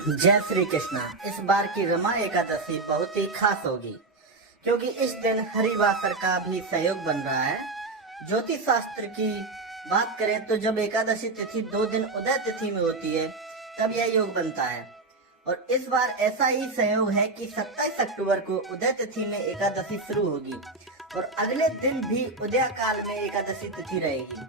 जय श्री कृष्णा। इस बार की रमा एकादशी बहुत ही खास होगी क्योंकि इस दिन हरिवासर का भी सहयोग बन रहा है। ज्योतिष शास्त्र की बात करें तो जब एकादशी तिथि 2 दिन उदय तिथि में होती है तब यह योग बनता है और इस बार ऐसा ही सहयोग है कि 27 अक्टूबर को उदय तिथि में एकादशी शुरू होगी और अगले दिन भी उदय काल में एकादशी तिथि रहेगी।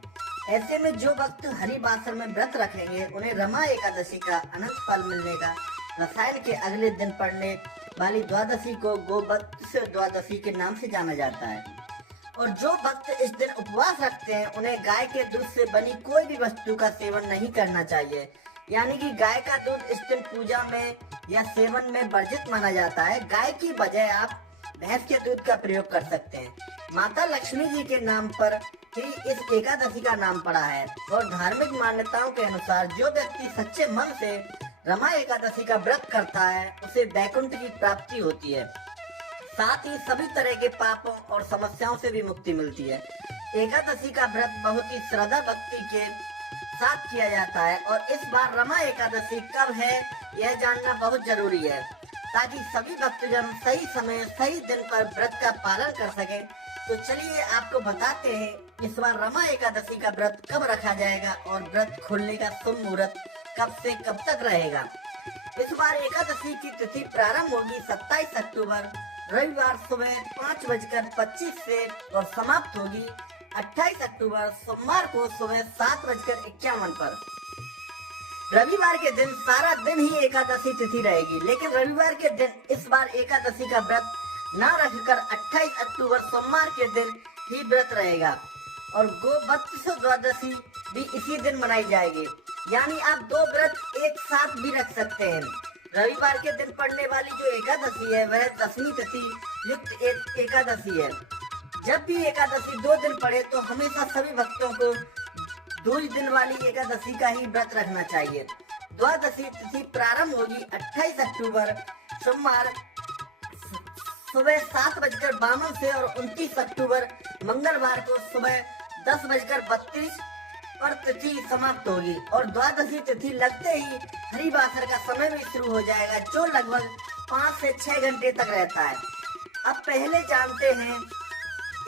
ऐसे में जो भक्त हरिवासर में व्रत रखेंगे उन्हें रमा एकादशी का अनंत फल मिलने का रसायन के अगले दिन पड़ने वाली द्वादशी को गोवत्स द्वादशी के नाम से जाना जाता है। और जो भक्त इस दिन उपवास रखते हैं उन्हें गाय के दूध से बनी कोई भी वस्तु का सेवन नहीं करना चाहिए, यानी कि गाय का दूध इस दिन पूजा में या सेवन में वर्जित माना जाता है। गाय की बजाय आप भैंस के दूध का प्रयोग कर सकते हैं। माता लक्ष्मी जी के नाम पर ही इस एकादशी का नाम पड़ा है और धार्मिक मान्यताओं के अनुसार जो व्यक्ति सच्चे मन से रमा एकादशी का व्रत करता है उसे वैकुंठ की प्राप्ति होती है, साथ ही सभी तरह के पापों और समस्याओं से भी मुक्ति मिलती है। एकादशी का व्रत बहुत ही श्रद्धा भक्ति के साथ किया जाता है और इस बार रमा एकादशी कब है यह जानना बहुत जरूरी है ताकि सभी भक्तजन सही समय सही दिन पर व्रत का पालन कर सकें। तो चलिए आपको बताते हैं इस बार रमा एकादशी का व्रत कब रखा जाएगा और व्रत खोलने का शुभ मुहूर्त कब से कब तक रहेगा। इस बार एकादशी की तिथि प्रारंभ होगी 27 अक्टूबर रविवार सुबह 5:25 से और समाप्त होगी 28 अक्टूबर सोमवार को सुबह 7:51 पर। रविवार के दिन सारा दिन ही एकादशी तिथि रहेगी, लेकिन रविवार के दिन इस बार एकादशी का व्रत न रखकर 28 अक्टूबर सोमवार के दिन ही व्रत रहेगा और गोवत्स द्वादशी भी इसी दिन मनाई जाएगी, यानी आप 2 व्रत एक साथ भी रख सकते हैं। रविवार के दिन पड़ने वाली जो एकादशी है वह दशमी तिथि युक्त एक एकादशी है। जब भी एकादशी 2 दिन पड़े तो हमेशा सभी भक्तों को 2 दिन वाली एकादशी का ही व्रत रखना चाहिए। द्वादशी तिथि प्रारंभ होगी 28 अक्टूबर सोमवार सुबह 7:52 से और 29 अक्टूबर मंगलवार को सुबह 10:32 पर तिथि समाप्त होगी और द्वादशी तिथि लगते ही हरिवासर का समय भी शुरू हो जाएगा जो लगभग 5 से 6 घंटे तक रहता है। अब पहले जानते हैं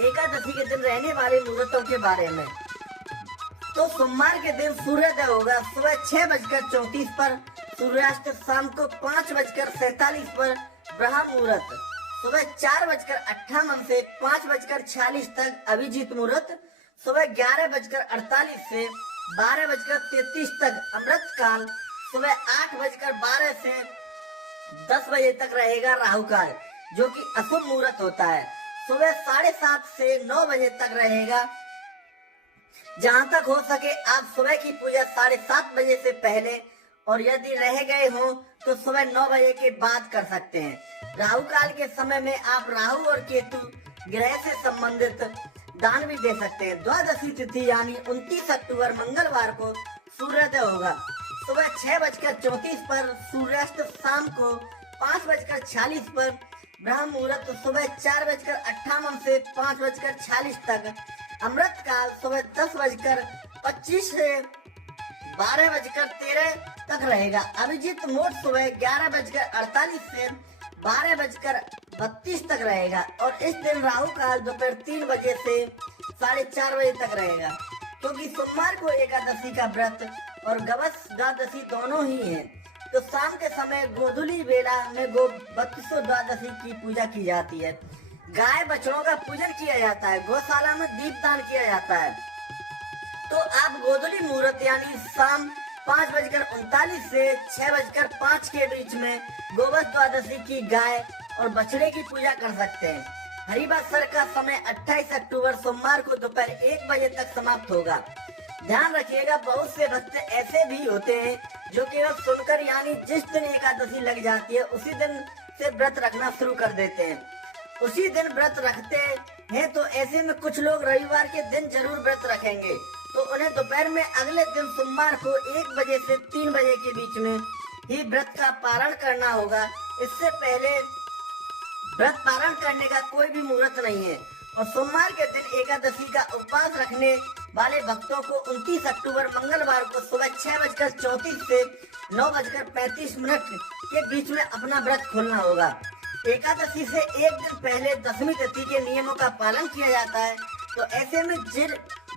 एकादशी के दिन रहने वाले मुहूर्तों के बारे में। तो सोमवार के दिन सूर्योदय होगा सुबह 6:34 पर, सूर्यास्त शाम को 5:47 पर, ब्रह्म मुहूर्त सुबह 4:58 से 5:46 तक, अभिजीत मुहूर्त सुबह 11:48 से 12:33 तक, अमृत काल सुबह 8:12 से 10 बजे तक रहेगा, राहु काल जो कि अशुभ मुहूर्त होता है सुबह 7:30 से 9 बजे तक रहेगा। जहां तक हो सके आप सुबह की पूजा 7:30 बजे से पहले और यदि रह गए हो तो सुबह 9 बजे के बाद कर सकते हैं। राहु काल के समय में आप राहु और केतु ग्रह से संबंधित दान भी दे सकते हैं। द्वादशी तिथि यानी 29 अक्टूबर मंगलवार को सूर्योदय होगा सुबह 6:34 पर, सूर्यास्त शाम को 5:46 पर, ब्रह्म मुहूर्त सुबह 4:58 से 5:46 तक, अमृत काल सुबह 10:25 से 12:13 तक रहेगा, अभिजीत मुहूर्त सुबह 11:48 से 12:32 तक रहेगा और इस दिन राहु काल दोपहर 3 बजे से 4:30 बजे तक रहेगा। क्योंकि सोमवार को एकादशी का व्रत और गवस द्वादशी दोनों ही है तो शाम के समय गोधूली बेला में गोवत्स द्वादशी की पूजा की जाती है। गाय बछड़ों का पूजन किया जाता है, गौशाला में दीपदान किया जाता है। तो आप गोधूली मुहूर्त यानी शाम 5:39 से 6:05 के बीच में गोवत्स द्वादशी की गाय और बछड़े की पूजा कर सकते हैं। हरिवासर का समय 28 अक्टूबर सोमवार को दोपहर 1 बजे तक समाप्त होगा। ध्यान रखिएगा बहुत से भक्त ऐसे भी होते हैं जो केवल सुनकर यानी जिस दिन एकादशी लग जाती है उसी दिन से व्रत रखना शुरू कर देते हैं, उसी दिन व्रत रखते हैं। तो ऐसे में कुछ लोग रविवार के दिन जरूर व्रत रखेंगे तो उन्हें दोपहर में अगले दिन सोमवार को 1 बजे से 3 बजे के बीच में ही व्रत का पारण करना होगा। इससे पहले व्रत पारण करने का कोई भी मुहूर्त नहीं है और सोमवार के दिन एकादशी का उपवास रखने वाले भक्तों को 29 अक्टूबर मंगलवार को सुबह 6:34 से 9:35 के बीच में अपना व्रत खोलना होगा। एकादशी से एक दिन पहले दशमी तिथि के नियमों का पालन किया जाता है। तो ऐसे में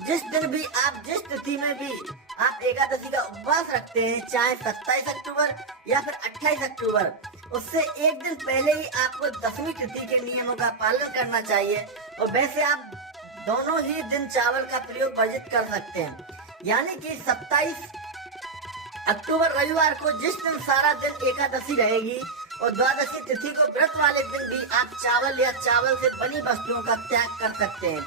जिस दिन भी आप जिस तिथि में भी आप एकादशी का उपवास रखते हैं, चाहे 27 अक्टूबर या फिर 28 अक्टूबर, उससे एक दिन पहले ही आपको दशमी तिथि के नियमों का पालन करना चाहिए। और वैसे आप दोनों ही दिन चावल का प्रयोग वर्जित कर सकते हैं। यानी कि 27 अक्टूबर रविवार को जिस दिन सारा दिन एकादशी रहेगी और द्वादशी तिथि को व्रत वाले दिन भी आप चावल या चावल से बनी वस्तुओं का त्याग कर सकते हैं।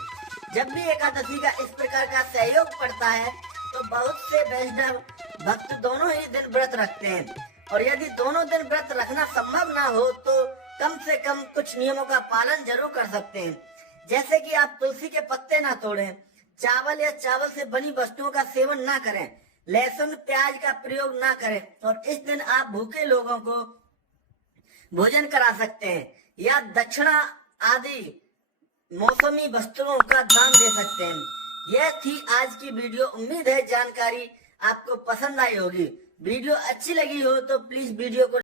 जब भी एकादशी का इस प्रकार का सहयोग पड़ता है तो बहुत से वैष्णव भक्त दोनों ही दिन व्रत रखते हैं। और यदि दोनों दिन व्रत रखना संभव ना हो तो कम से कम कुछ नियमों का पालन जरूर कर सकते हैं। जैसे कि आप तुलसी के पत्ते ना तोड़ें, चावल या चावल से बनी वस्तुओं का सेवन ना करें, लहसुन प्याज का प्रयोग ना करें, और इस दिन आप भूखे लोगों को भोजन करा सकते हैं या दक्षिणा आदि मौसमी वस्तुओं का दान दे सकते हैं। यह थी आज की वीडियो। उम्मीद है जानकारी आपको पसंद आई होगी। वीडियो अच्छी लगी हो तो प्लीज वीडियो को